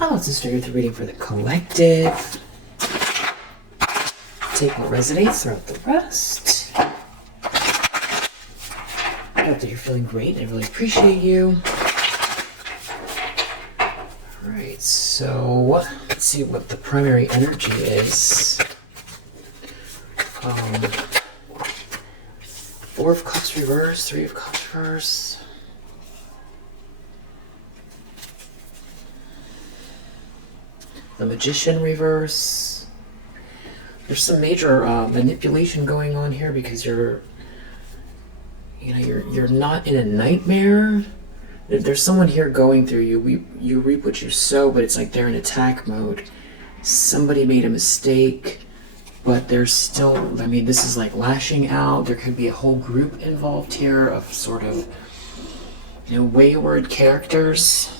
Let's just figure the reading for the collective. Take what resonates, throw out the rest. I hope that you're feeling great. I really appreciate you. Alright, so let's see what the primary energy is. Four of Cups reverse, Three of Cups reverse. The Magician reverse. There's some major manipulation going on here because you're not in a nightmare. There's someone here going through you. You reap what you sow, but it's like they're in attack mode. Somebody made a mistake, but there's still, I mean, this is like lashing out. There could be a whole group involved here of sort of, wayward characters.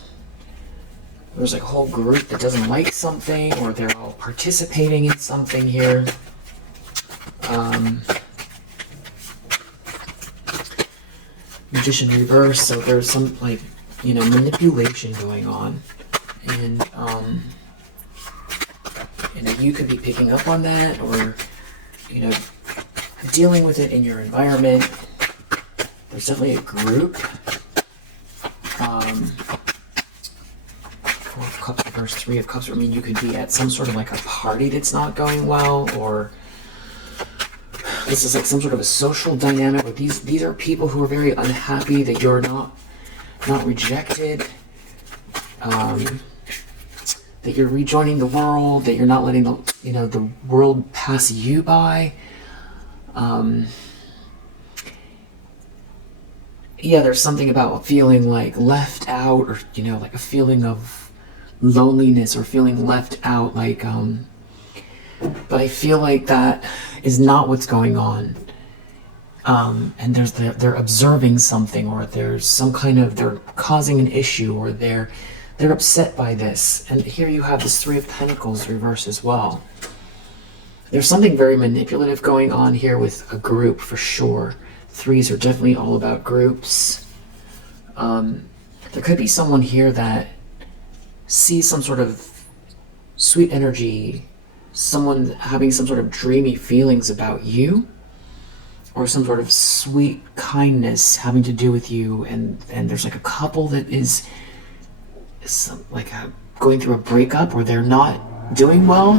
There's like a whole group that doesn't like something, or they're all participating in something here. Magician reverse, so there's some manipulation going on, and you could be picking up on that, or dealing with it in your environment. There's definitely a group. Four of Cups reverse, Three of Cups. I mean, you could be at some sort of like a party that's not going well, or this is like some sort of a social dynamic where these are people who are very unhappy that you're not rejected, that you're rejoining the world, that you're not letting the world pass you by. Yeah, there's something about feeling like left out, or like a feeling of loneliness or feeling left out, like but I feel like that is not what's going on. And they're observing something, or there's some kind of, they're causing an issue, or they're upset by this. And here you have this Three of Pentacles reverse as well. There's something very manipulative going on here with a group for sure. Threes are definitely all about groups. There could be someone here that sees some sort of sweet energy, someone having some sort of dreamy feelings about you, or some sort of sweet kindness having to do with you, and there's like a couple that is going through a breakup, or they're not doing well.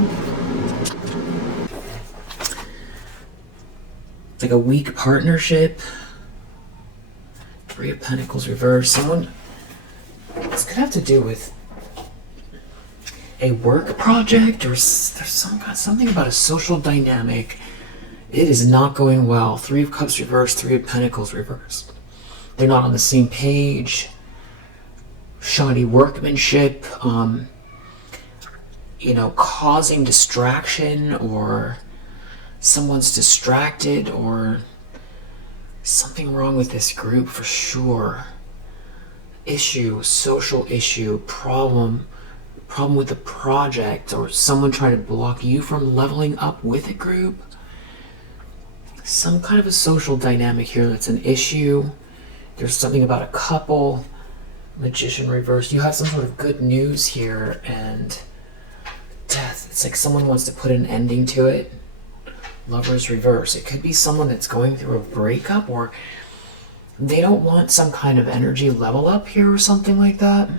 It's like a weak partnership. Three of Pentacles reverse. This could have to do with a work project, or there's something about a social dynamic. It is not going well. Three of Cups reverse, Three of Pentacles reverse. They're not on the same page. Shoddy workmanship, causing distraction, or someone's distracted, or something wrong with this group for sure. Issue, social issue, problem with the project, or someone trying to block you from leveling up with a group. Some kind of a social dynamic here that's an issue. There's something about a couple. Magician reversed. You have some sort of good news here, and death. It's like someone wants to put an ending to it. Lovers reverse. It could be someone that's going through a breakup, or they don't want some kind of energy level up here or something like that.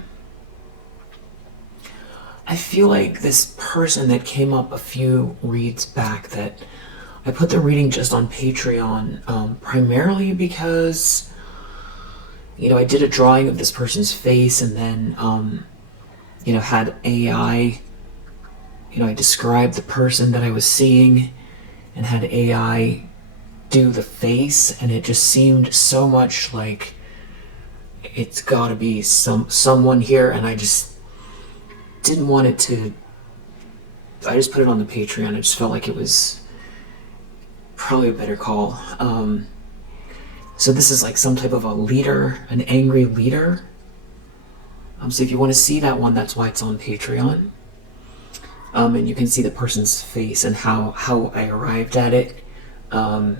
I feel like this person that came up a few reads back, that I put the reading just on Patreon, primarily because I did a drawing of this person's face, and then had AI, I described the person that I was seeing and had AI do the face, and it just seemed so much like it's got to be someone here, and I just didn't want it to. I just put it on the Patreon. I just felt like it was probably a better call. So this is like some type of a leader, an angry leader. So if you want to see that one, that's why it's on Patreon. And you can see the person's face and how I arrived at it. But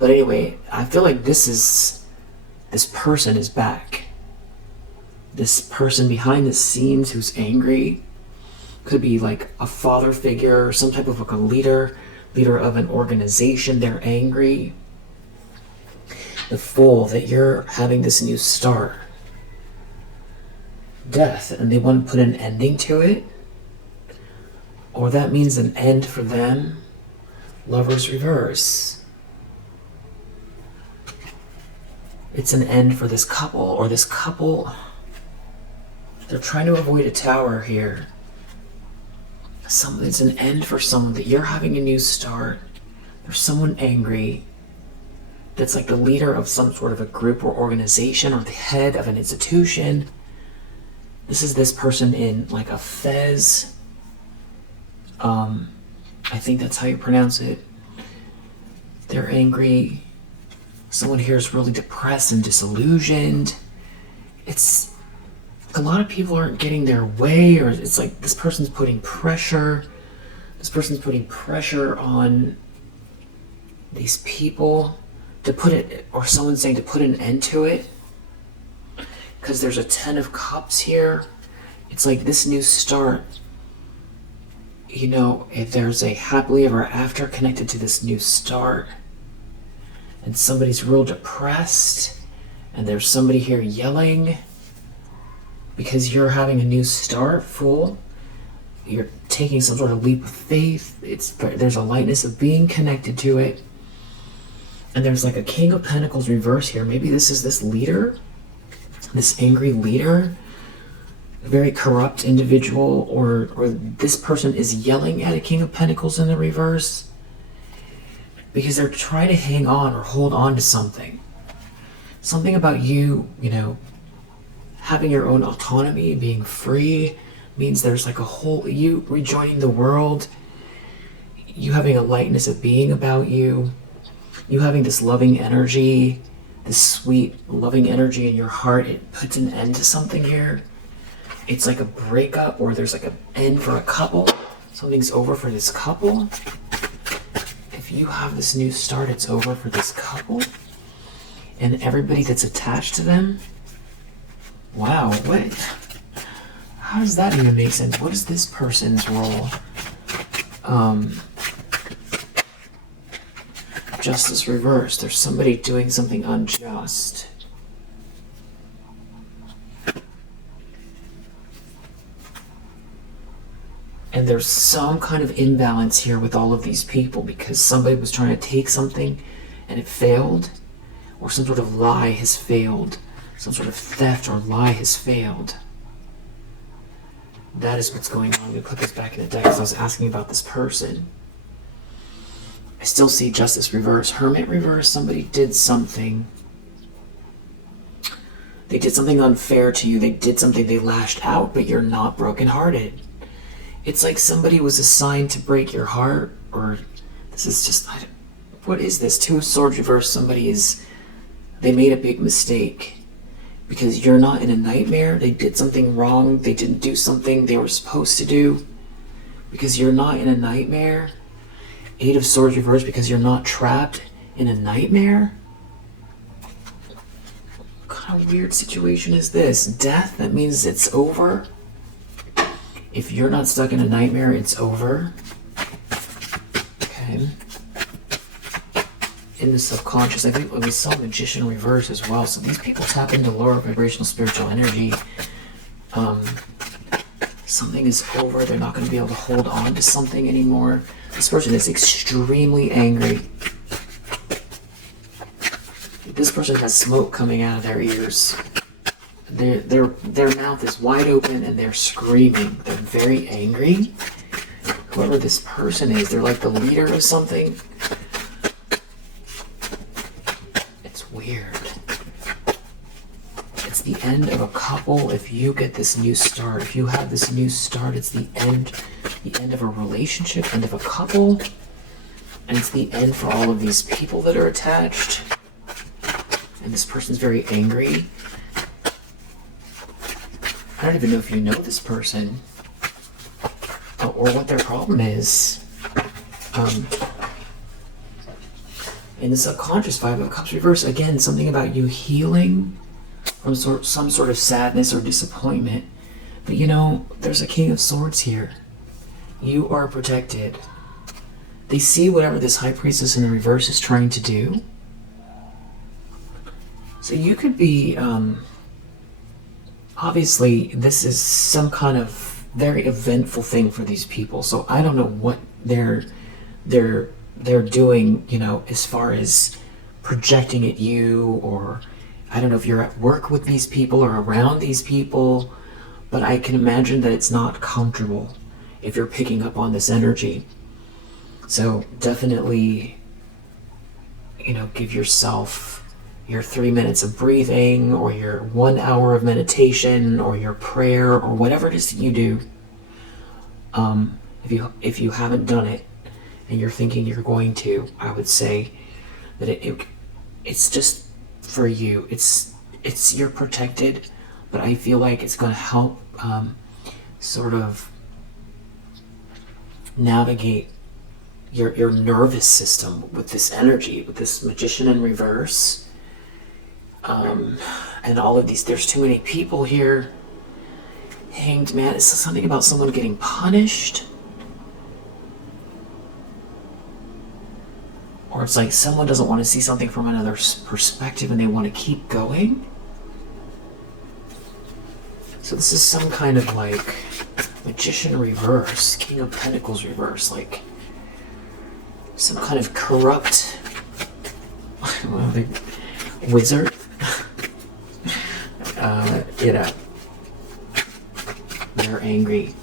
anyway, I feel like this person is back. this person behind the scenes who's angry. Could be like a father figure or some type of like a leader of an organization. They're angry. The Fool, that you're having this new start. Death, and they want to put an ending to it. Or that means an end for them. Lovers reverse. It's an end for this couple, or this couple, they're trying to avoid a tower here. It's an end for someone, that you're having a new start. There's someone angry that's like the leader of some sort of a group or organization, or the head of an institution. This is this person in like a fez. I think that's how you pronounce it. They're angry. Someone here is really depressed and disillusioned. It's a lot of people aren't getting their way, or it's like this person's putting pressure. This person's putting pressure on these people to put it, or someone's saying to put an end to it. Because there's a 10 of Cups here. It's like this new start. You know, if there's a happily ever after connected to this new start, and somebody's real depressed, and there's somebody here yelling because you're having a new start, Fool. You're taking some sort of leap of faith. There's a lightness of being connected to it. And there's like a King of Pentacles reverse here. Maybe this is this leader, this angry leader, a very corrupt individual, or this person is yelling at a King of Pentacles in the reverse because they're trying to hang on or hold on to something. Something about you, you know, having your own autonomy, being free, means there's like a whole, you rejoining the world, you having a lightness of being about you, you having this loving energy, this sweet loving energy in your heart. It puts an end to something here. It's like a breakup, or there's like an end for a couple. Something's over for this couple. If you have this new start, it's over for this couple and everybody that's attached to them. Wow, what? How does that even make sense? What is this person's role? Justice reversed. There's somebody doing something unjust. And there's some kind of imbalance here with all of these people because somebody was trying to take something and it failed, or some sort of lie has failed. Some sort of theft or lie has failed. That is what's going on. I'm going to put this back in the deck because I was asking about this person. I still see Justice reverse. Hermit reverse. Somebody did something. They did something unfair to you. They did something, they lashed out, but you're not brokenhearted. It's like somebody was assigned to break your heart, or this is just, what is this? Two of Swords reverse. They made a big mistake because you're not in a nightmare. They did something wrong. They didn't do something they were supposed to do because you're not in a nightmare. Eight of Swords reverse because you're not trapped in a nightmare. What kind of weird situation is this? Death, that means it's over. If you're not stuck in a nightmare, it's over. Okay. In the subconscious, I think we saw Magician reverse as well. So these people tap into lower vibrational spiritual energy. Something is over. They're not going to be able to hold on to something anymore. This person is extremely angry. This person has smoke coming out of their ears. Their mouth is wide open and they're screaming. They're very angry. Whoever this person is, they're like the leader of something. It's weird. It's the end of a couple. If you get this new start, if you have this new start, it's the end of a relationship, end of a couple, and it's the end for all of these people that are attached. And this person's very angry. I don't even know if you know this person or what their problem is. In the subconscious, Five of Cups reverse, again, something about you healing. from some sort of sadness or disappointment. But there's a King of Swords here. You are protected. They see whatever this High Priestess in the reverse is trying to do. So you could be, obviously, this is some kind of very eventful thing for these people. So I don't know what they're doing, as far as projecting at you, or I don't know if you're at work with these people or around these people, but I can imagine that it's not comfortable if you're picking up on this energy. So definitely, give yourself your 3 minutes of breathing, or your 1 hour of meditation, or your prayer, or whatever it is that you do. If you haven't done it and you're thinking you're going to, I would say that it's just for you. It's you're protected, but I feel like it's going to help sort of navigate your nervous system with this energy, with this Magician in reverse, and all of these. There's too many people here. Hanged Man. It's something about someone getting punished, or it's like someone doesn't want to see something from another perspective and they want to keep going. So this is some kind of like Magician reverse, King of Pentacles reverse, like some kind of corrupt wizard. They're angry.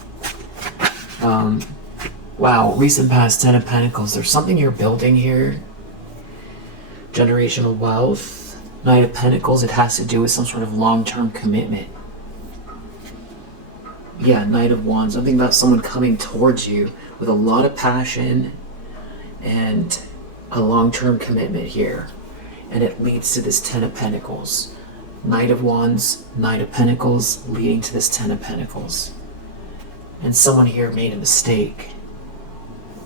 Wow, recent past, 10 of Pentacles. There's something you're building here. Generational wealth. Knight of Pentacles, it has to do with some sort of long-term commitment. Yeah, Knight of Wands, something about someone coming towards you with a lot of passion and a long-term commitment here. And it leads to this 10 of Pentacles. Knight of Wands, Knight of Pentacles, leading to this 10 of Pentacles. And someone here made a mistake.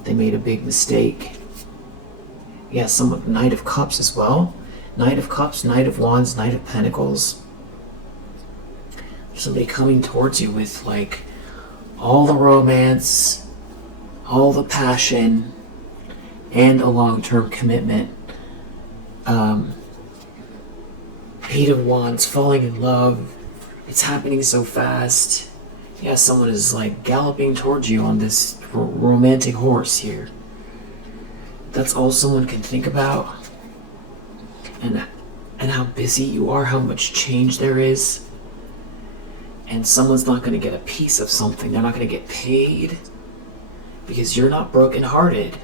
They made a big mistake. Yeah, Knight of Cups as well. Knight of Cups, Knight of Wands, Knight of Pentacles. Somebody coming towards you with like all the romance, all the passion, and a long-term commitment. Eight of Wands, falling in love. It's happening so fast. Yeah, someone is like galloping towards you on this romantic horse here. That's all someone can think about. And how busy you are, how much change there is. And someone's not going to get a piece of something. They're not going to get paid because you're not brokenhearted.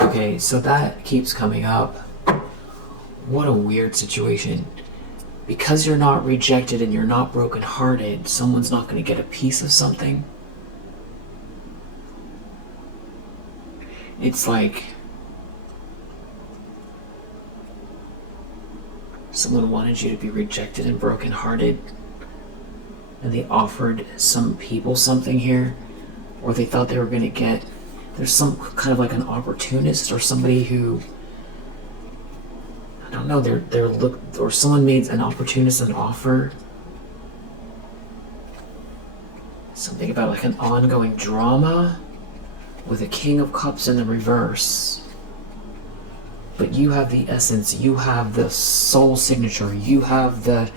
Okay, so that keeps coming up. What a weird situation. Because you're not rejected and you're not brokenhearted, someone's not going to get a piece of something. It's like someone wanted you to be rejected and brokenhearted, and they offered some people something here, or they thought they were going to get. There's some kind of like an opportunist or somebody who, I don't know, or someone made an opportunist an offer. Something about like an ongoing drama with a King of Cups in the reverse. But you have the essence, you have the soul signature, you have the...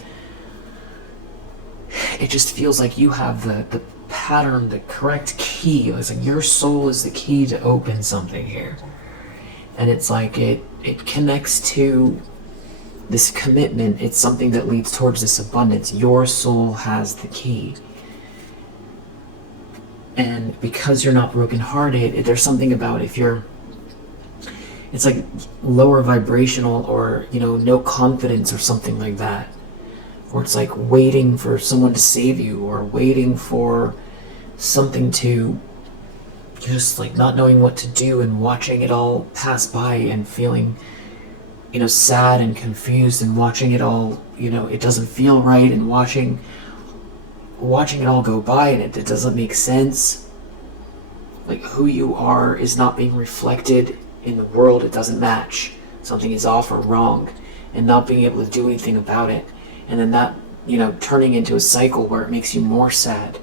It just feels like you have the pattern, the correct key. It's like your soul is the key to open something here. And it's like it connects to this commitment. It's something that leads towards this abundance. Your soul has the key. And because you're not brokenhearted, there's something about if you're... It's like lower vibrational, or, no confidence or something like that. Or it's like waiting for someone to save you, or waiting for something to... Just like not knowing what to do and watching it all pass by and feeling, sad and confused, and watching it all, it doesn't feel right, and watching it all go by, and it doesn't make sense. Like who you are is not being reflected in the world. It doesn't match. Something is off or wrong, and not being able to do anything about it. and then that, turning into a cycle where it makes you more sad.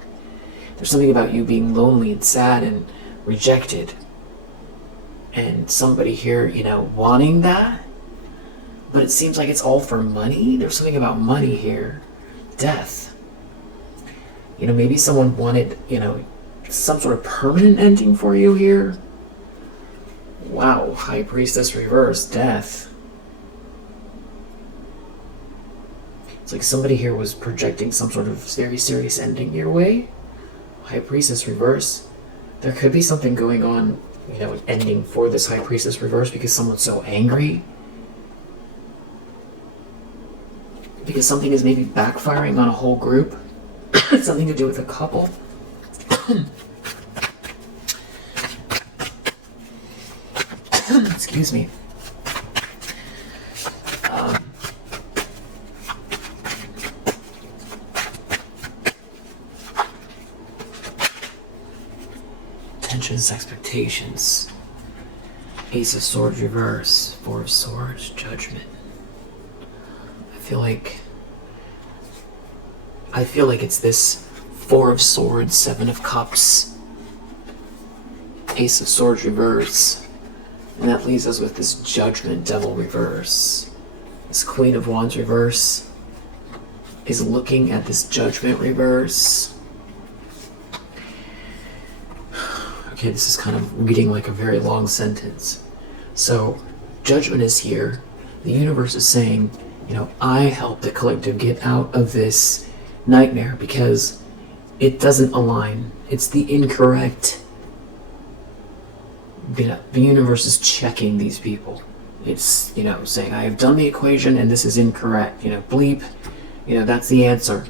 There's something about you being lonely and sad and rejected, and somebody here, wanting that, but it seems like it's all for money. There's something about money here. Death. Maybe someone wanted, some sort of permanent ending for you here. Wow, High Priestess reverse, death. It's like somebody here was projecting some sort of very serious ending your way. High Priestess reverse. There could be something going on, an ending for this High Priestess reverse because someone's so angry. Because something is maybe backfiring on a whole group. It's something to do with a couple. Excuse me. Tensions, expectations. Ace of Swords reverse. Four of Swords, Judgment. I feel like it's this Four of Swords, Seven of Cups, Ace of Swords reverse, and that leaves us with this Judgment, Devil reverse. This Queen of Wands reverse is looking at this Judgment reverse. Okay, this is kind of reading like a very long sentence. So, Judgment is here. The universe is saying, I help the collective get out of this nightmare because it doesn't align. It's the incorrect. The universe is checking these people. It's, saying, I have done the equation and this is incorrect. Bleep. That's the answer.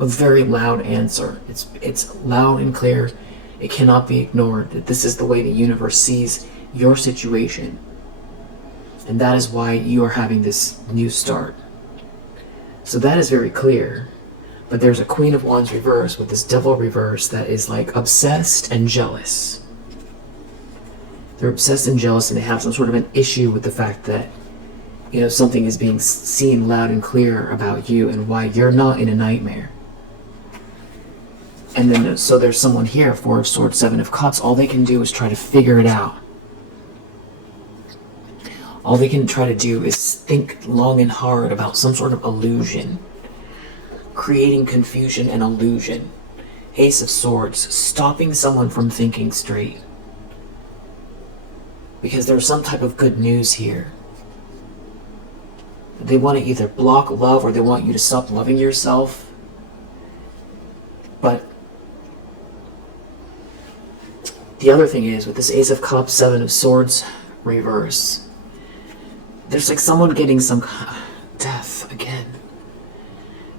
A very loud answer. It's loud and clear. It cannot be ignored. That this is the way the universe sees your situation. And that is why you are having this new start. So that is very clear. But there's a Queen of Wands reverse with this Devil reverse that is like obsessed and jealous. They're obsessed and jealous, and they have some sort of an issue with the fact that, something is being seen loud and clear about you and why you're not in a nightmare. And then, so there's someone here, Four of Swords, Seven of Cups. All they can do is try to figure it out. All they can try to do is think long and hard about some sort of illusion. Creating confusion and illusion. Ace of Swords, stopping someone from thinking straight. Because there's some type of good news here. They want to either block love or they want you to stop loving yourself. But the other thing is, with this Ace of Cups, Seven of Swords reverse, there's like someone getting some death again.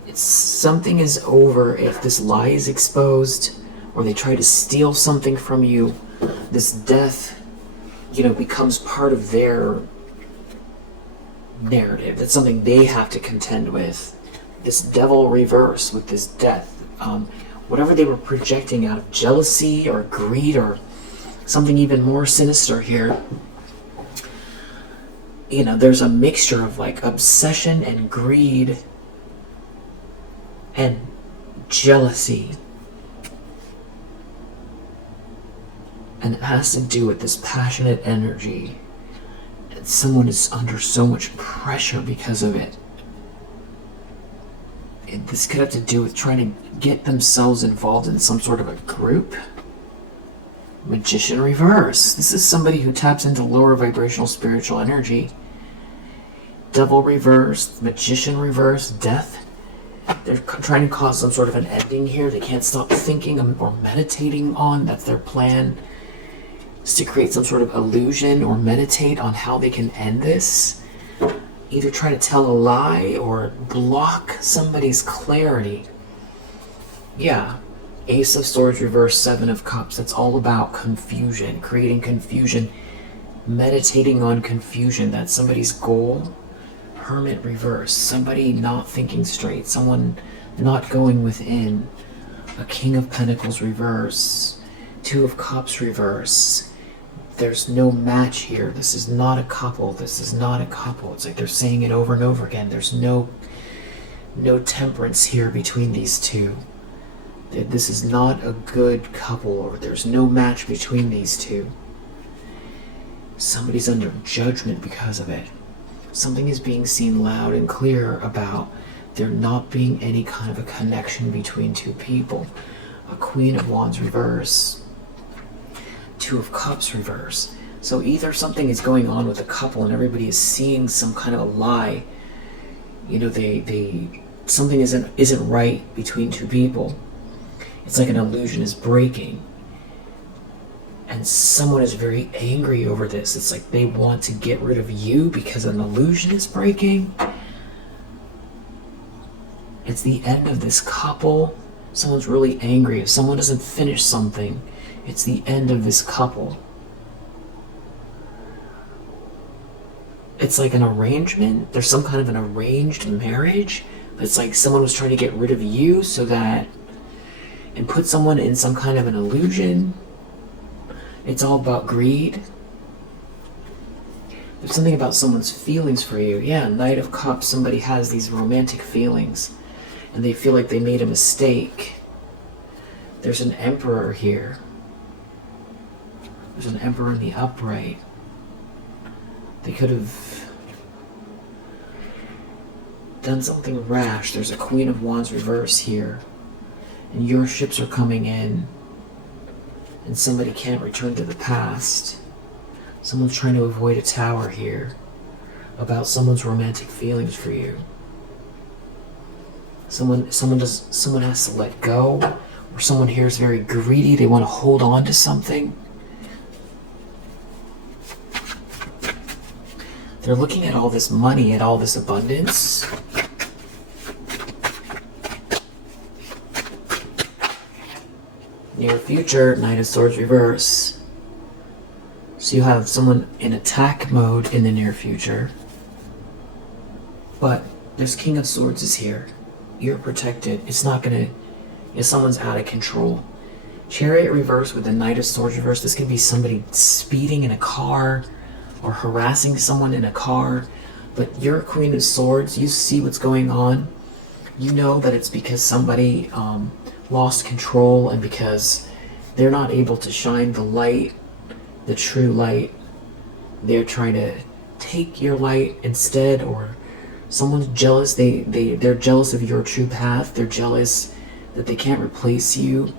It's something is over if this lie is exposed or they try to steal something from you. This death, becomes part of their narrative. That's something they have to contend with. This Devil reverse with this death. Whatever they were projecting out of jealousy or greed or something even more sinister here. There's a mixture of like obsession and greed and jealousy. And it has to do with this passionate energy. And someone is under so much pressure because of it. This could have to do with trying to get themselves involved in some sort of a group. Magician reverse. This is somebody who taps into lower vibrational spiritual energy. Devil reverse, Magician reverse, death. They're trying to cause some sort of an ending here. They can't stop thinking or meditating on. That's their plan. Is to create some sort of illusion or meditate on how they can end this. Either try to tell a lie or block somebody's clarity. Yeah. Ace of Swords reverse, Seven of Cups. That's all about confusion, creating confusion, meditating on confusion. That's somebody's goal. Hermit reverse, somebody not thinking straight, someone not going within. A King of Pentacles reverse, Two of Cups reverse. There's no match here. This is not a couple. This is not a couple. It's like they're saying it over and over again. There's no no temperance here between these two. This is not a good couple, or there's no match between these two. Somebody's under judgment because of it. Something is being seen loud and clear about there not being any kind of a connection between two people. A Queen of Wands reverse. Two of Cups reverse. So either something is going on with a couple and everybody is seeing some kind of a lie. You know, something isn't right between two people. It's like an illusion is breaking. And someone is very angry over this. It's like they want to get rid of you because an illusion is breaking. It's the end of this couple. Someone's really angry. If someone doesn't finish something, it's the end of this couple. It's like an arrangement. There's some kind of an arranged marriage. But it's like someone was trying to get rid of you so that, and put someone in some kind of an illusion. It's all about greed. There's something about someone's feelings for you. Yeah, Knight of Cups, somebody has these romantic feelings and they feel like they made a mistake. There's an Emperor here. There's an Emperor in the upright. They could have done something rash. There's a Queen of Wands reverse here. And your ships are coming in. And somebody can't return to the past. Someone's trying to avoid a tower here about someone's romantic feelings for you. Someone has to let go, or someone here is very greedy. They want to hold on to something. They're looking at all this money, at all this abundance. Near future, Knight of Swords reverse. So you have someone in attack mode in the near future. But there's King of Swords is here. You're protected. It's not gonna, if someone's out of control. Chariot reverse with the Knight of Swords reverse. This could be somebody speeding in a car or harassing someone in a car. But you're a Queen of Swords. You see what's going on. You know that it's because somebody lost control and because they're not able to shine the light, the true light. They're trying to take your light instead, or someone's jealous. They're jealous of your true path. They're jealous that they can't replace you,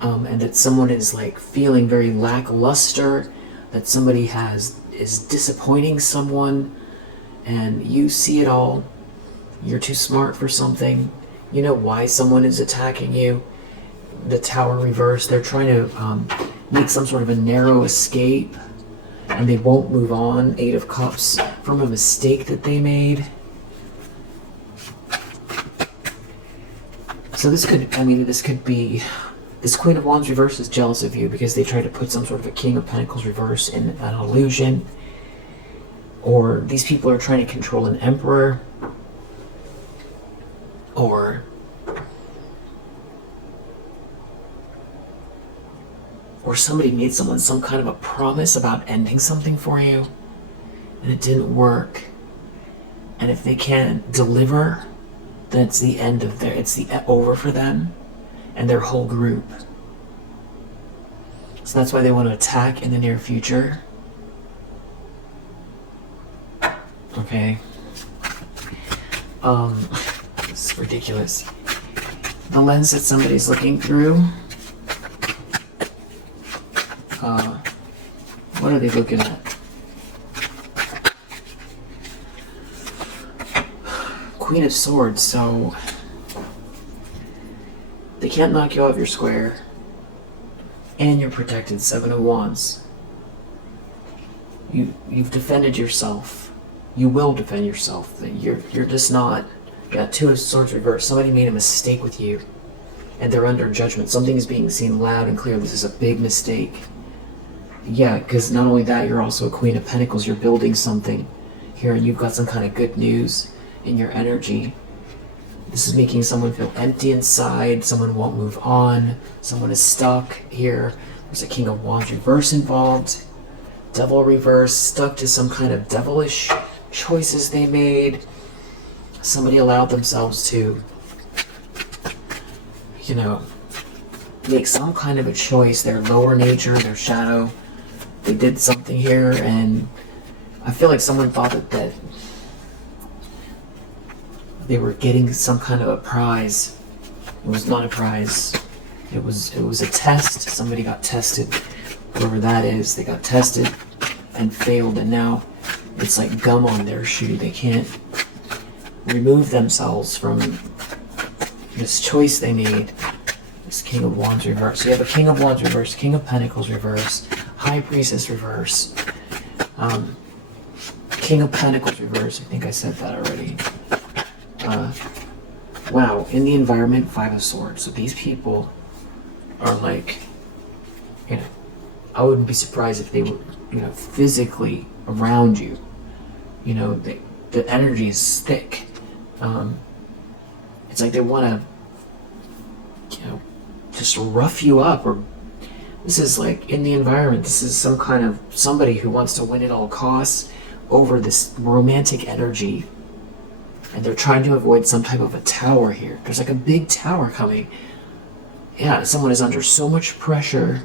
and that someone is like feeling very lackluster, that somebody is disappointing someone, and you see it all. You're too smart for something. You know why someone is attacking you. The Tower reverse, they're trying to make some sort of a narrow escape, and they won't move on. Eight of Cups, from a mistake that they made. So this could be, this Queen of Wands reverse is jealous of you because they tried to put some sort of a King of Pentacles reverse in an illusion. Or these people are trying to control an Emperor. Or somebody made someone some kind of a promise about ending something for you, and it didn't work. And if they can't deliver, then it's the end of it's the over for them and their whole group. So that's why they want to attack in the near future. Okay. This is ridiculous. The lens that somebody's looking through. What are they looking at? Queen of Swords, so they can't knock you off your square. And you're protected. Seven of Wands. You've defended yourself. You will defend yourself. You're just not. You got Two of Swords reversed. Somebody made a mistake with you, and they're under judgment. Something is being seen loud and clear. This is a big mistake. Yeah, because not only that, you're also a Queen of Pentacles. You're building something here, and you've got some kind of good news in your energy. This is making someone feel empty inside. Someone won't move on. Someone is stuck here. There's a King of Wands reverse involved. Devil reverse, stuck to some kind of devilish choices they made. somebody allowed themselves to, you know, make some kind of a choice, their lower nature, their shadow. They did something here, and I feel like someone thought that they were getting some kind of a prize. It was not a prize. It was a test. Somebody got tested. Whoever that is, they got tested and failed, and now it's like gum on their shoe. They can't remove themselves from this choice they made. This King of Wands reverse. So you have a King of Wands reverse, King of Pentacles reverse, High Priestess reverse, King of Pentacles reverse. I think I said that already. Wow, in the environment, Five of Swords. So these people are like, you know, I wouldn't be surprised if they were, you know, physically around you. You know, the energy is thick. It's like they want to, you know, just rough you up. Or this is like in the environment, this is some kind of somebody who wants to win at all costs over this romantic energy, and they're trying to avoid some type of a tower here. There's like a big tower coming. Yeah, someone is under so much pressure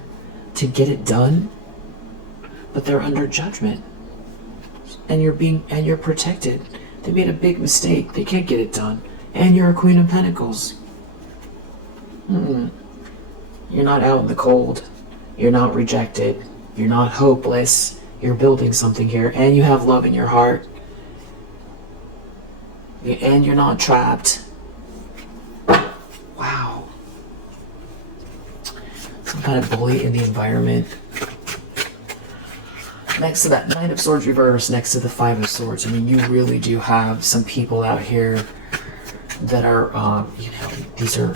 to get it done, but they're under judgment, and you're protected. They made a big mistake. They can't get it done, and you're a Queen of Pentacles. You're not out in the cold. You're not rejected. You're not hopeless. You're building something here, and you have love in your heart. And you're not trapped. Wow. Some kind of bully in the environment. Next to that Nine of Swords reverse, next to the Five of Swords, I mean, you really do have some people out here that are, you know, these are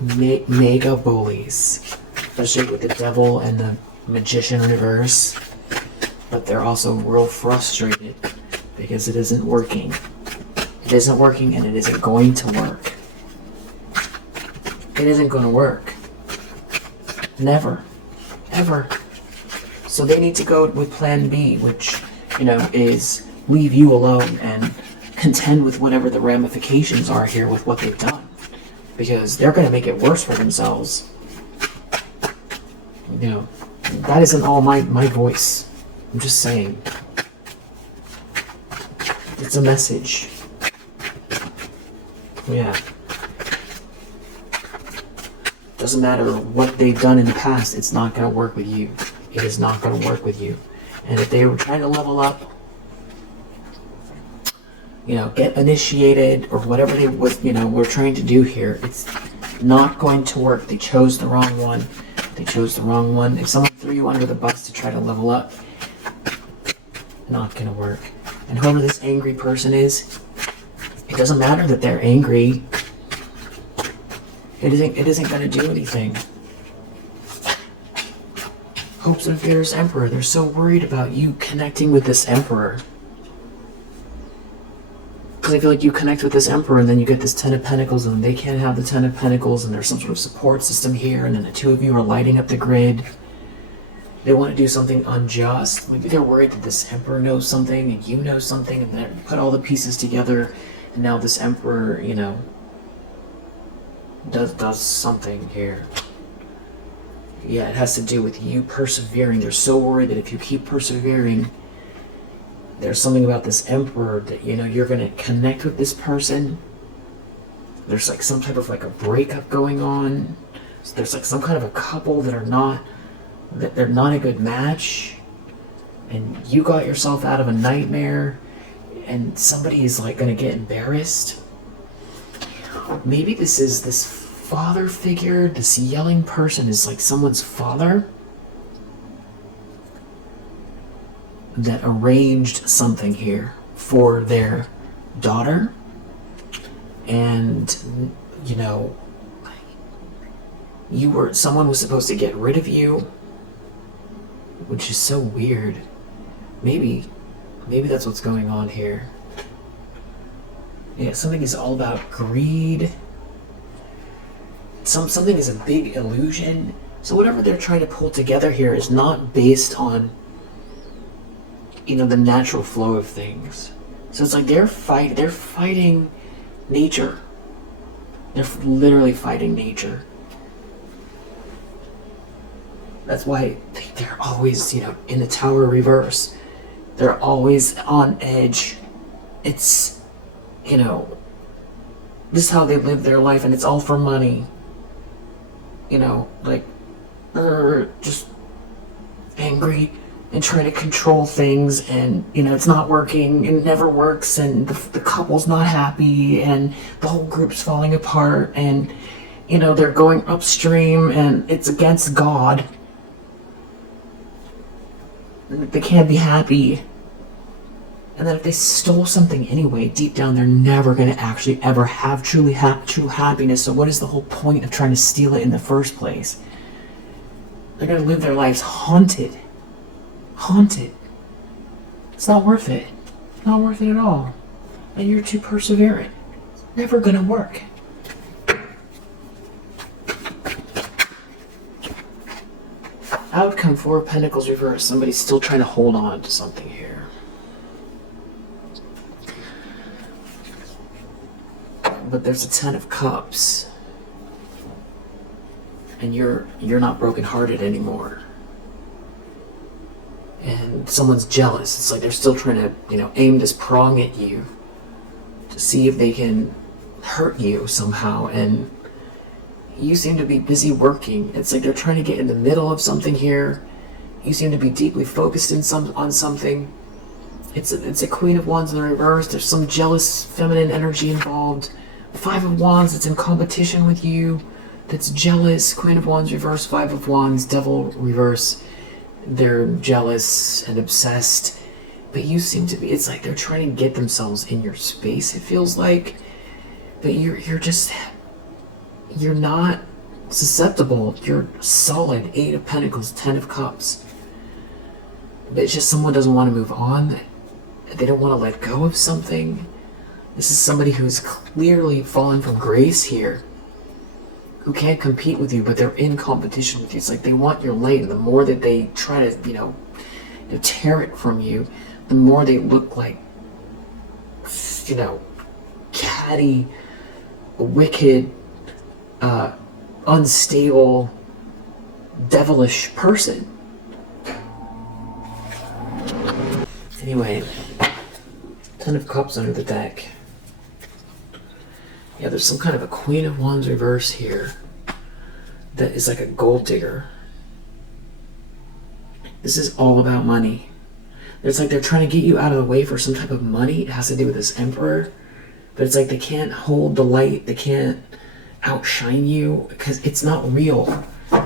mega bullies, especially with the Devil and the Magician reverse. But they're also real frustrated because it isn't working. It isn't working, and it isn't going to work. It isn't going to work. Never. Ever. So they need to go with plan B, which, you know, is leave you alone and contend with whatever the ramifications are here with what they've done. Because they're going to make it worse for themselves. You know, that isn't all my voice. I'm just saying. It's a message. Yeah. Doesn't matter what they've done in the past, it's not going to work with you. It is not going to work with you. And if they were trying to level up, you know, get initiated, or whatever they was, you know, were trying to do here, it's not going to work. They chose the wrong one. They chose the wrong one. If someone threw you under the bus to try to level up, not going to work. And whoever this angry person is, it doesn't matter that they're angry. It isn't going to do anything. Hopes and fears, Emperor. They're so worried about you connecting with this Emperor. Because I feel like you connect with this Emperor, and then you get this Ten of Pentacles, and they can't have the Ten of Pentacles, and there's some sort of support system here, and then the two of you are lighting up the grid. They want to do something unjust. Maybe they're worried that this Emperor knows something, and you know something, and they put all the pieces together, and now this Emperor, you know, does something here. Yeah, it has to do with you persevering. They're so worried that if you keep persevering, there's something about this Emperor that, you know, you're going to connect with this person. There's like some type of like a breakup going on. So there's like some kind of a couple that they're not a good match. And you got yourself out of a nightmare, and somebody is like going to get embarrassed. Maybe this father figure, this yelling person is like someone's father that arranged something here for their daughter, and, you know, someone was supposed to get rid of you, which is so weird. Maybe that's what's going on here. Yeah, something is all about greed. Something is a big illusion. So whatever they're trying to pull together here is not based on, you know, the natural flow of things. So it's like they're fighting nature. They're literally fighting nature. That's why they're always, in the tower reverse. They're always on edge. It's, this is how they live their life, and it's all for money. Like, just angry and trying to control things, and it's not working, and it never works, and the couple's not happy, and the whole group's falling apart, and they're going upstream, and it's against God. They can't be happy. And then if they stole something anyway, deep down they're never going to actually ever have true happiness. So what is the whole point of trying to steal it in the first place? They're going to live their lives haunted. It's not worth it. Not worth it at all. And you're too perseverant. It's never going to work. Outcome 4 of Pentacles reversed. Somebody's still trying to hold on to something here. But there's a 10 of Cups. And you're not brokenhearted anymore. And someone's jealous. It's like they're still trying to, aim this prong at you to see if they can hurt you somehow. And you seem to be busy working. It's like they're trying to get in the middle of something here. You seem to be deeply focused on something. It's a Queen of Wands in the reverse. There's some jealous feminine energy involved. 5 of Wands that's in competition with you, that's jealous. Queen of Wands reverse, 5 of Wands, Devil reverse. They're jealous and obsessed. But you seem to be, it's like they're trying to get themselves in your space, it feels like. But you're not susceptible. You're solid. 8 of Pentacles, 10 of Cups. But it's just someone doesn't want to move on. They don't want to let go of something. This is somebody who's clearly fallen from grace here, who can't compete with you, but they're in competition with you. It's like they want your light, and the more that they try to, tear it from you, the more they look like, catty, wicked, unstable, devilish person. Anyway, 10 of Cups under the deck. Yeah, there's some kind of a Queen of Wands reverse here that is like a gold digger. This is all about money. It's like they're trying to get you out of the way for some type of money. It has to do with this Emperor. But it's like they can't hold the light. They can't outshine you because it's not real.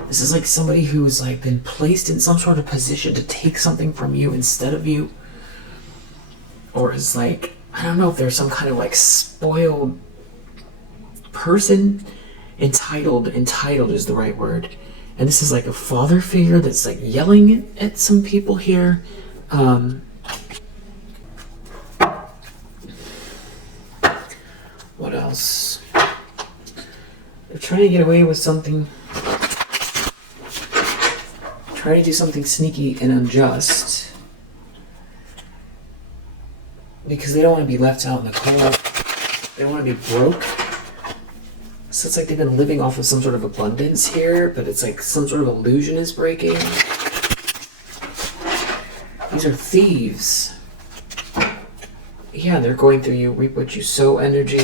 This is like somebody who's like been placed in some sort of position to take something from you instead of you. Or is like, I don't know if there's some kind of like spoiled person. Entitled is the right word. And this is like a father figure that's like yelling at some people here. What else? They're trying to get away with something. Trying to do something sneaky and unjust. Because they don't want to be left out in the cold. They don't want to be broke. So it's like they've been living off of some sort of abundance here, but it's like some sort of illusion is breaking. These are thieves. Yeah, they're going through you, reap what you sow energy.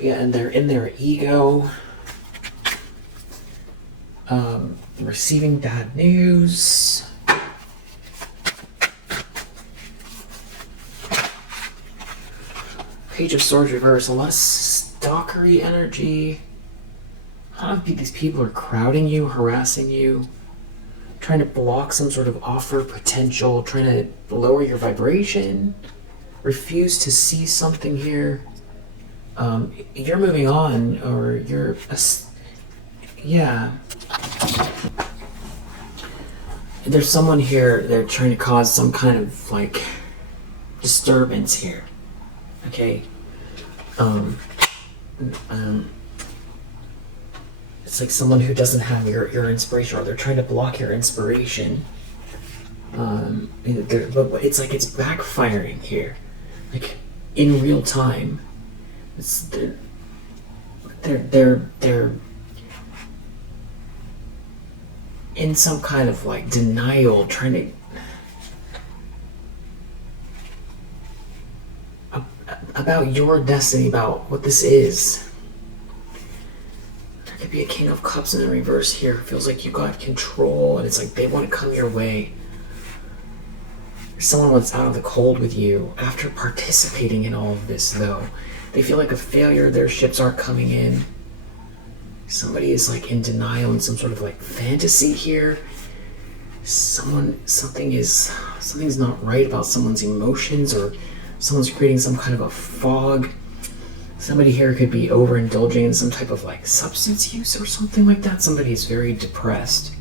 Yeah, and they're in their ego. Receiving bad news. Page of Swords reverse, a lot of stalkery energy. A lot of these people are crowding you, harassing you, trying to block some sort of offer potential, trying to lower your vibration, refuse to see something here. You're moving on, or you're, yeah. There's someone here, they're trying to cause some kind of like disturbance here. Okay, it's like someone who doesn't have your inspiration, or they're trying to block your inspiration. But it's like it's backfiring here, like in real time. It's they're in some kind of like denial, trying to about your destiny, about what this is. There could be a King of Cups in the reverse here. It feels like you got control, and it's like they want to come your way. Someone wants out of the cold with you after participating in all of this, though. They feel like a failure. Their ships aren't coming in. Somebody is like in denial in some sort of like fantasy here. Something's not right about someone's emotions, or someone's creating some kind of a fog. Somebody here could be overindulging in some type of like substance use or something like that. Somebody is very depressed.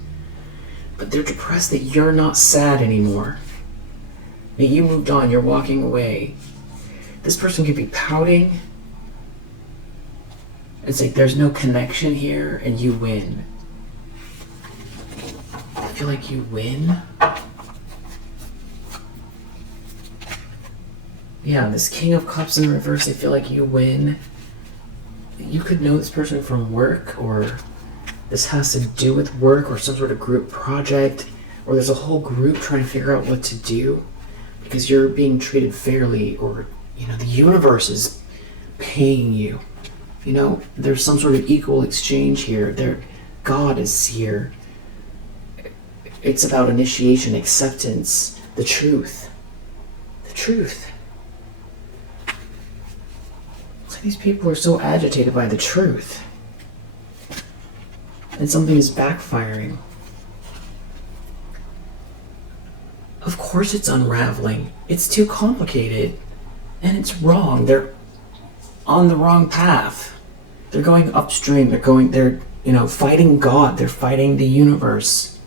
But they're depressed that you're not sad anymore. That you moved on, you're walking away. This person could be pouting. It's like there's no connection here, and you win. I feel like you win. Yeah, this King of Cups in reverse, I feel like you win. You could know this person from work, or this has to do with work, or some sort of group project, or there's a whole group trying to figure out what to do because you're being treated fairly, or, the universe is paying you. There's some sort of equal exchange here. God is here. It's about initiation, acceptance, the truth. The truth. These people are so agitated by the truth. And something is backfiring. Of course it's unraveling. It's too complicated. And it's wrong. They're on the wrong path. They're going upstream. They're fighting God. They're fighting the universe.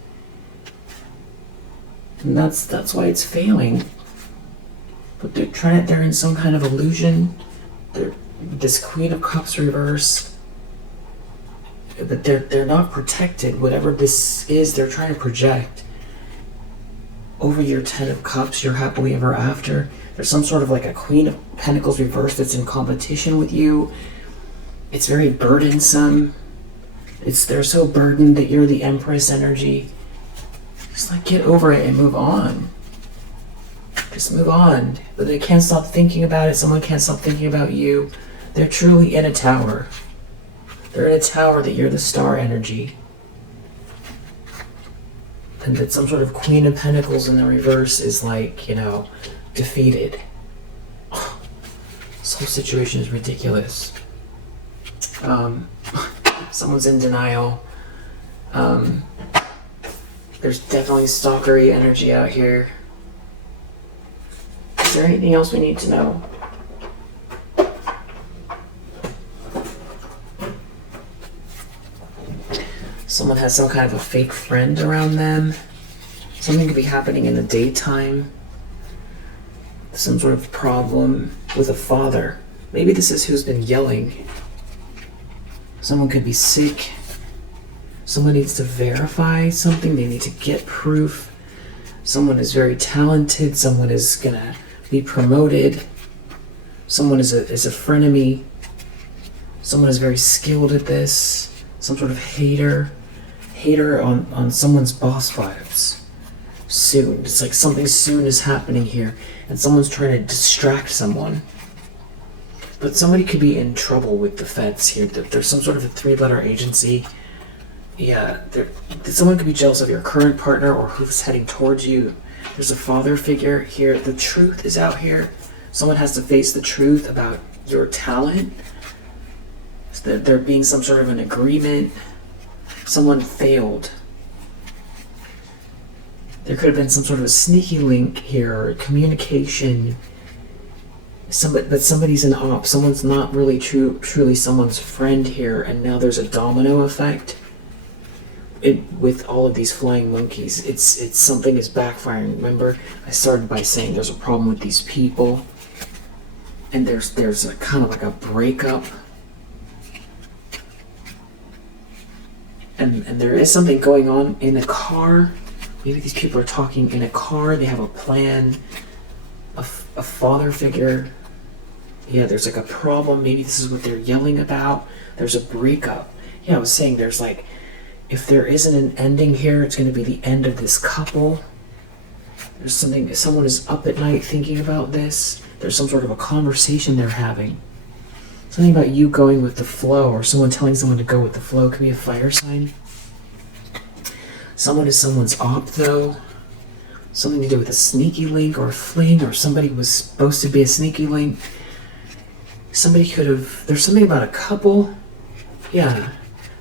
And that's why it's failing. But they're in some kind of illusion. This Queen of Cups reverse, that they're not protected. Whatever this is, they're trying to project over your 10 of Cups, your happily ever after. There's some sort of like a Queen of Pentacles reverse that's in competition with you. It's very burdensome. They're so burdened that you're the Empress energy. Just like get over it and move on. Just move on. But they can't stop thinking about it. Someone can't stop thinking about you. They're truly in a tower. They're in a tower that you're the star energy. And that some sort of Queen of Pentacles in the reverse is like, defeated. This whole situation is ridiculous. Someone's in denial. There's definitely stalkery energy out here. Is there anything else we need to know? Someone has some kind of a fake friend around them. Something could be happening in the daytime. Some sort of problem with a father. Maybe this is who's been yelling. Someone could be sick. Someone needs to verify something. They need to get proof. Someone is very talented. Someone is gonna be promoted. Someone is a frenemy. Someone is very skilled at this. Some sort of hater on someone's boss vibes. Soon. It's like something soon is happening here, and someone's trying to distract someone. But somebody could be in trouble with the feds here. There's some sort of a 3-letter agency. Yeah, someone could be jealous of your current partner or who's heading towards you. There's a father figure here. The truth is out here. Someone has to face the truth about your talent. So there being some sort of an agreement. Someone failed. There could have been some sort of a sneaky link here, or communication. But somebody's an op. Someone's not really truly someone's friend here, and now there's a domino effect. With all of these flying monkeys, it's something is backfiring. Remember, I started by saying there's a problem with these people, and there's a kind of like a breakup. And there is something going on in the car Maybe these people are talking in a car, they have a plan, a father figure. Yeah, there's like a problem, maybe this is what they're yelling about. There's a breakup. Yeah, I was saying there's like, if there isn't an ending here, it's going to be the end of this couple. There's something, someone is up at night thinking about this. There's some sort of a conversation they're having. Something about you going with the flow, or someone telling someone to go with the flow. Could be a fire sign. Someone is someone's op, though. Something to do with a sneaky link or a fling, or somebody was supposed to be a sneaky link. Somebody could have... There's something about a couple. Yeah.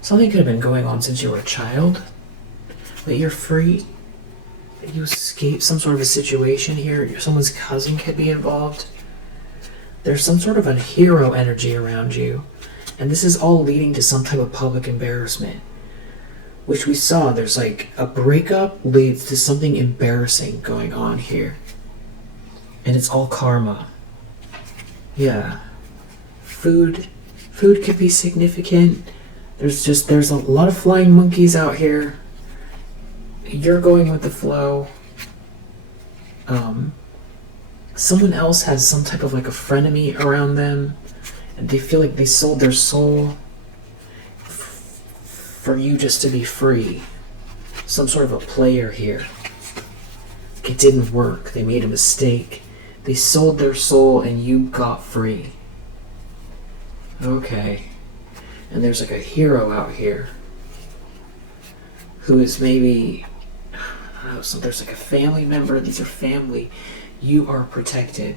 Something could have been going on since you were a child. But you're free. You escape some sort of a situation here. Someone's cousin could be involved. There's some sort of a hero energy around you. And this is all leading to some type of public embarrassment. Which we saw, there's like a breakup leads to something embarrassing going on here. And it's all karma. Yeah. Food could be significant. There's a lot of flying monkeys out here. You're going with the flow. Someone else has some type of like a frenemy around them, and they feel like they sold their soul for you just to be free. Some sort of a player here. It didn't work. They made a mistake. They sold their soul and you got free. Okay. And there's like a hero out here who is maybe, I don't know, so there's like a family member. These are family. You are protected.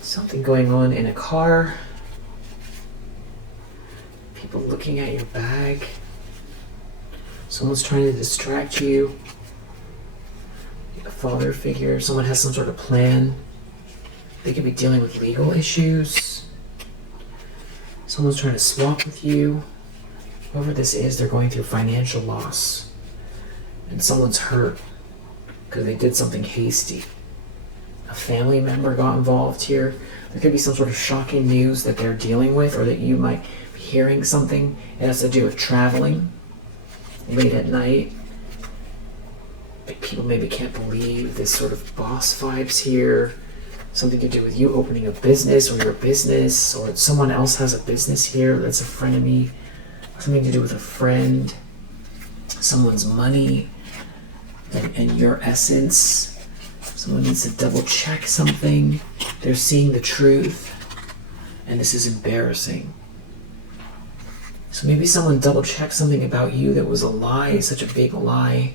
Something going on in a car. People looking at your bag. Someone's trying to distract you. A father figure. Someone has some sort of plan. They could be dealing with legal issues. Someone's trying to swap with you. Whoever this is, they're going through financial loss. And someone's hurt because they did something hasty. A family member got involved here. There could be some sort of shocking news that they're dealing with, or that you might be hearing something. It has to do with traveling late at night. People maybe can't believe this sort of boss vibes here. Something to do with you opening a business, or your business, or someone else has a business here that's a frenemy. Something to do with a friend, someone's money, and your essence. Someone needs to double check something. They're seeing the truth, and this is embarrassing. So maybe someone double checked something about you that was a lie, such a big lie.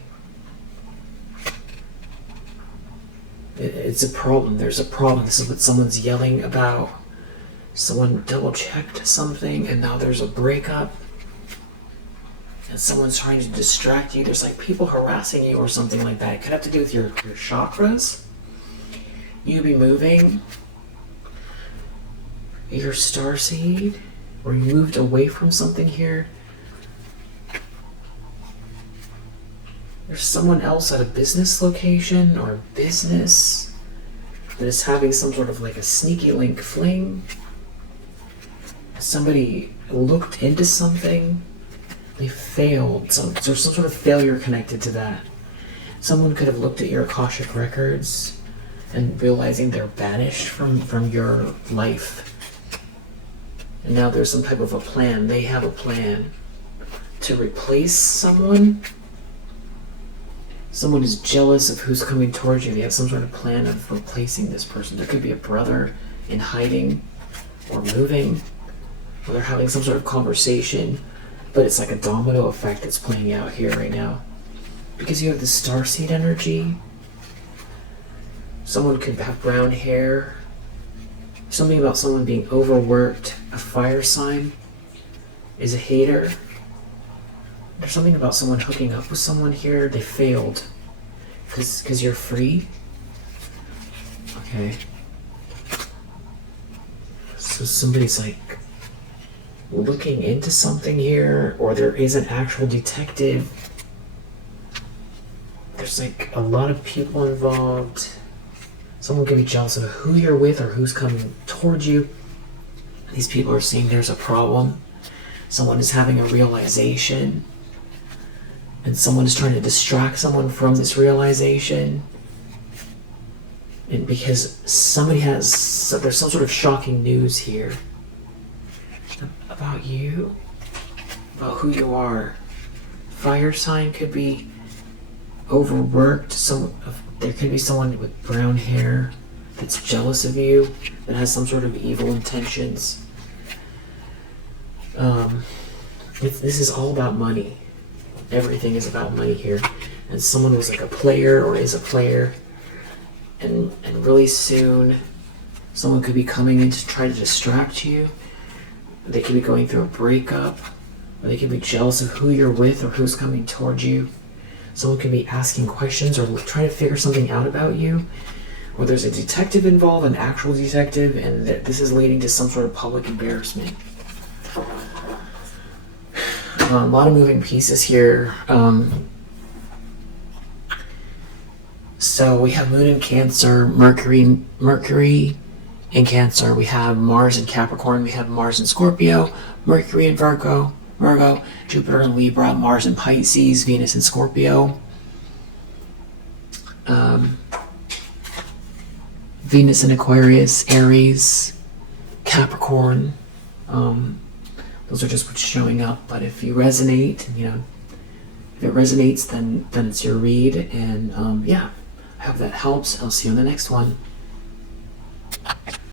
It's a problem. There's a problem. This is what someone's yelling about. Someone double checked something, and now there's a breakup. And someone's trying to distract you. There's like people harassing you or something like that. It could have to do with your chakras. You be moving. Your starseed. Or you moved away from something here. There's someone else at a business location or business that is having some sort of like a sneaky link fling. Somebody looked into something. They failed. There's some sort of failure connected to that. Someone could have looked at your Akashic records and realizing they're banished from your life. And now there's some type of a plan. They have a plan to replace someone. Someone is jealous of who's coming towards you. They have some sort of plan of replacing this person. There could be a brother in hiding or moving, or they're having some sort of conversation. But it's like a domino effect that's playing out here right now. Because you have the starseed energy. Someone could have brown hair. Something about someone being overworked. A fire sign is a hater. There's something about someone hooking up with someone here. They failed. Because you're free? Okay. So somebody's like looking into something here, or there is an actual detective. There's like a lot of people involved. Someone can be jealous of who you're with or who's coming towards you. These people are seeing there's a problem. Someone is having a realization. And someone is trying to distract someone from this realization. And because there's some sort of shocking news here about you, about who you are. Fire sign could be overworked. There could be someone with brown hair that's jealous of you, that has some sort of evil intentions. This is all about money. Everything is about money here. And someone was like a player or is a player. And really soon, someone could be coming in to try to distract you. They could be going through a breakup. Or they could be jealous of who you're with or who's coming towards you. Someone could be asking questions or trying to figure something out about you. Or there's a detective involved, an actual detective, and this is leading to some sort of public embarrassment. A lot of moving pieces here. So we have Moon in Cancer, Mercury in Cancer. We have Mars in Capricorn. We have Mars in Scorpio, Mercury in Virgo, Jupiter in Libra, Mars in Pisces, Venus in Scorpio. Venus in Aquarius, Aries, Capricorn. Those are just what's showing up. But if you resonate, if it resonates, then it's your read. And yeah, I hope that helps. I'll see you on the next one.